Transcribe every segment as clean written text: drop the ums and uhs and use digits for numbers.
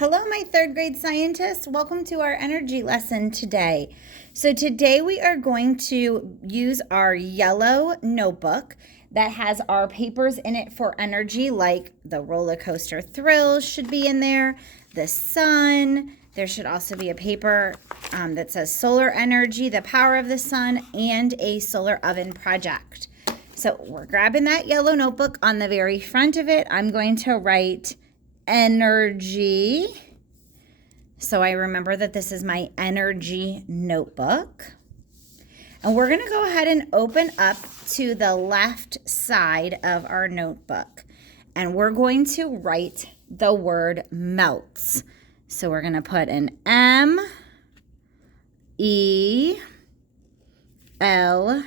Hello, my third grade scientists. Welcome to our energy lesson today. So today we are going to use our yellow notebook that has our papers in it for energy, like the roller coaster thrills should be in there, the sun. There should also be a paper that says solar energy, the power of the sun, and a solar oven project. So we're grabbing that yellow notebook. On the very front of it, I'm going to write energy. So I remember that this is my energy notebook. And we're going to go ahead and open up to the left side of our notebook. And we're going to write the word melts. So we're going to put an M, E, L,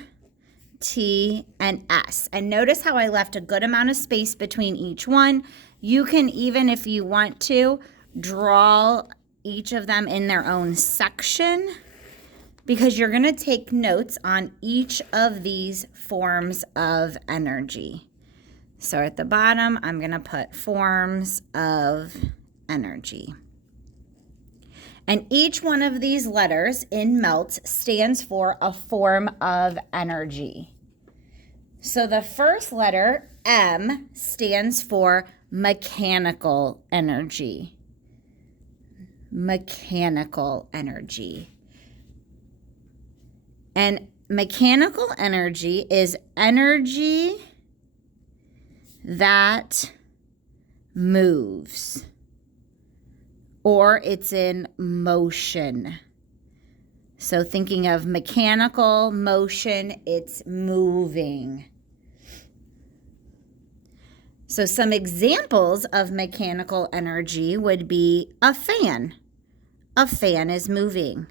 T, and S. And notice how I left a good amount of space between each one. You can even, if you want to, draw each of them in their own section because you're going to take notes on each of these forms of energy. So at the bottom, I'm going to put forms of energy. And each one of these letters in MELT stands for a form of energy. So the first letter, M, stands for mechanical energy. Mechanical energy. And mechanical energy is energy that moves, or it's in motion. So thinking of mechanical motion, it's moving. So some examples of mechanical energy would be a fan. A fan is moving.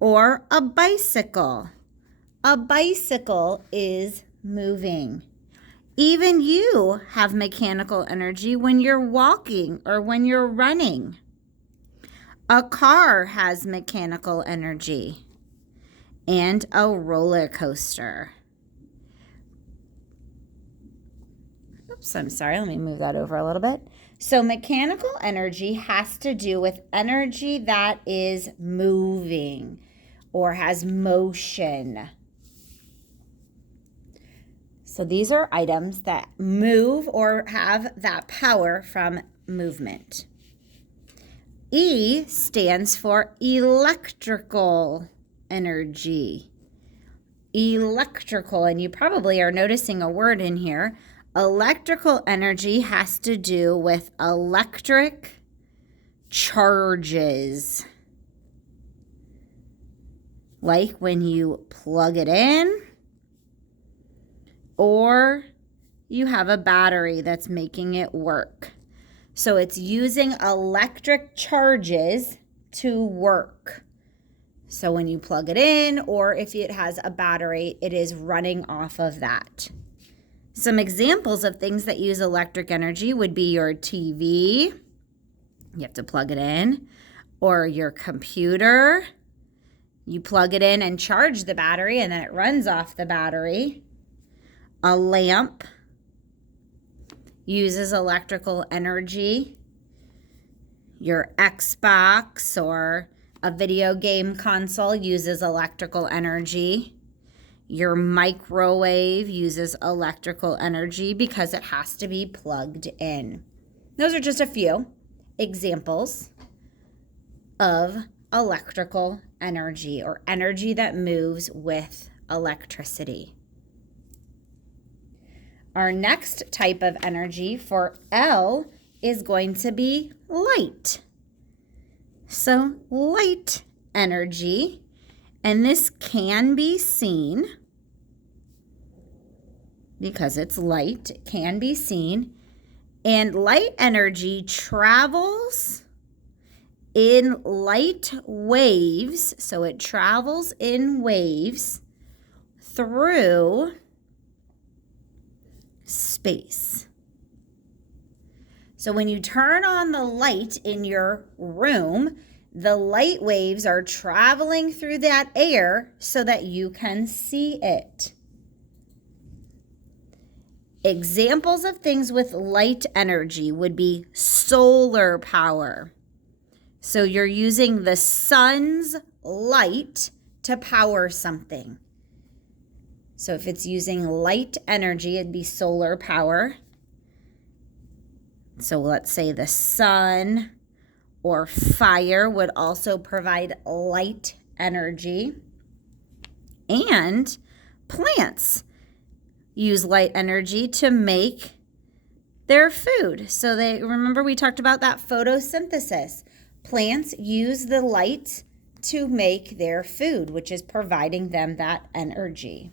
Or a bicycle. A bicycle is moving. Even you have mechanical energy when you're walking or when you're running. A car has mechanical energy. And a roller coaster. Oops, I'm sorry. Let me move that over a little bit. So mechanical energy has to do with energy that is moving or has motion. So these are items that move or have that power from movement. E stands for electrical energy. Electrical, and you probably are noticing a word in here. Electrical energy has to do with electric charges. Like when you plug it in, or you have a battery that's making it work. So it's using electric charges to work. So when you plug it in, or if it has a battery, it is running off of that. Some examples of things that use electric energy would be your TV. You have to plug it in. Or your computer. You plug it in and charge the battery, and then it runs off the battery. A lamp uses electrical energy. Your Xbox or a video game console uses electrical energy. Your microwave uses electrical energy because it has to be plugged in. Those are just a few examples of electrical energy or energy that moves with electricity. Our next type of energy for L is going to be light. So light energy, and this can be seen because it's light, it can be seen. And light energy travels in light waves, so it travels in waves through space. So when you turn on the light in your room, the light waves are traveling through that air so that you can see it. Examples of things with light energy would be solar power. So you're using the sun's light to power something. So if it's using light energy, it'd be solar power. So let's say the sun or fire would also provide light energy. And plants use light energy to make their food. So remember we talked about that photosynthesis. Plants use the light to make their food, which is providing them that energy.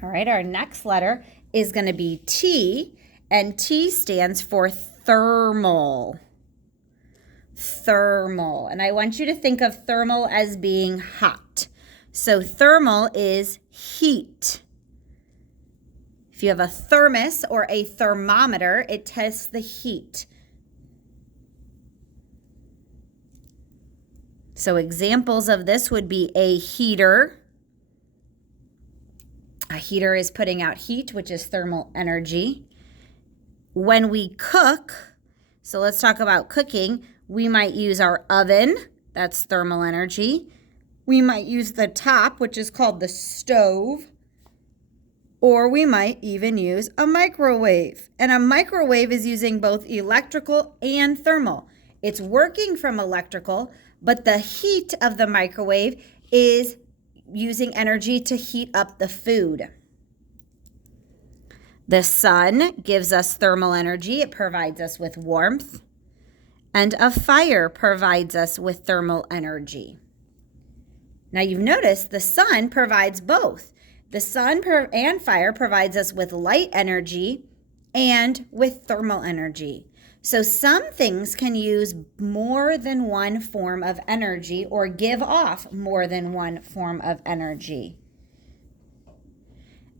All right, our next letter is going to be T, and T stands for thermal. Thermal. And I want you to think of thermal as being hot. So thermal is heat. If you have a thermos or a thermometer, it tests the heat. So examples of this would be a heater. A heater is putting out heat, which is thermal energy. When we cook, so let's talk about cooking, we might use our oven, that's thermal energy. We might use the top, which is called the stove. Or we might even use a microwave. And a microwave is using both electrical and thermal. It's working from electrical, but the heat of the microwave is using energy to heat up the food. The sun gives us thermal energy. It provides us with warmth. And a fire provides us with thermal energy. Now you've noticed the sun provides both. The sun and fire provides us with light energy and with thermal energy. So some things can use more than one form of energy or give off more than one form of energy.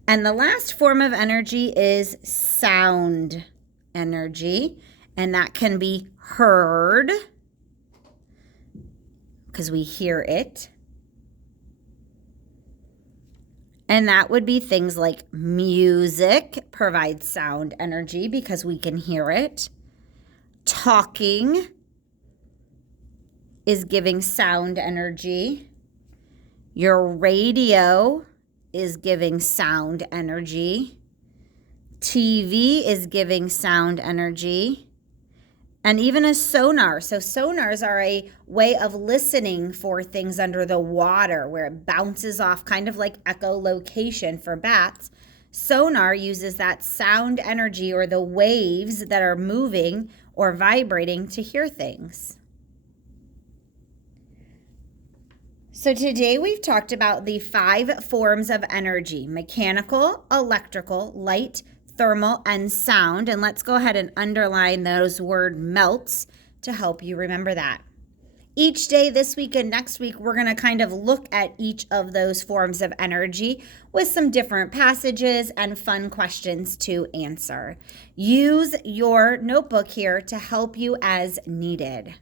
And the last form of energy is sound energy, and that can be heard because we hear it. And that would be things like music provides sound energy because we can hear it. Talking is giving sound energy. Your radio is giving sound energy. TV is giving sound energy. And even a sonar. So sonars are a way of listening for things under the water where it bounces off, kind of like echolocation for bats. Sonar uses that sound energy or the waves that are moving or vibrating to hear things. So today we've talked about the 5 forms of energy: mechanical, electrical, light, thermal, and sound. And let's go ahead and underline those word melts to help you remember that. Each day this week and next week, we're going to kind of look at each of those forms of energy with some different passages and fun questions to answer. Use your notebook here to help you as needed.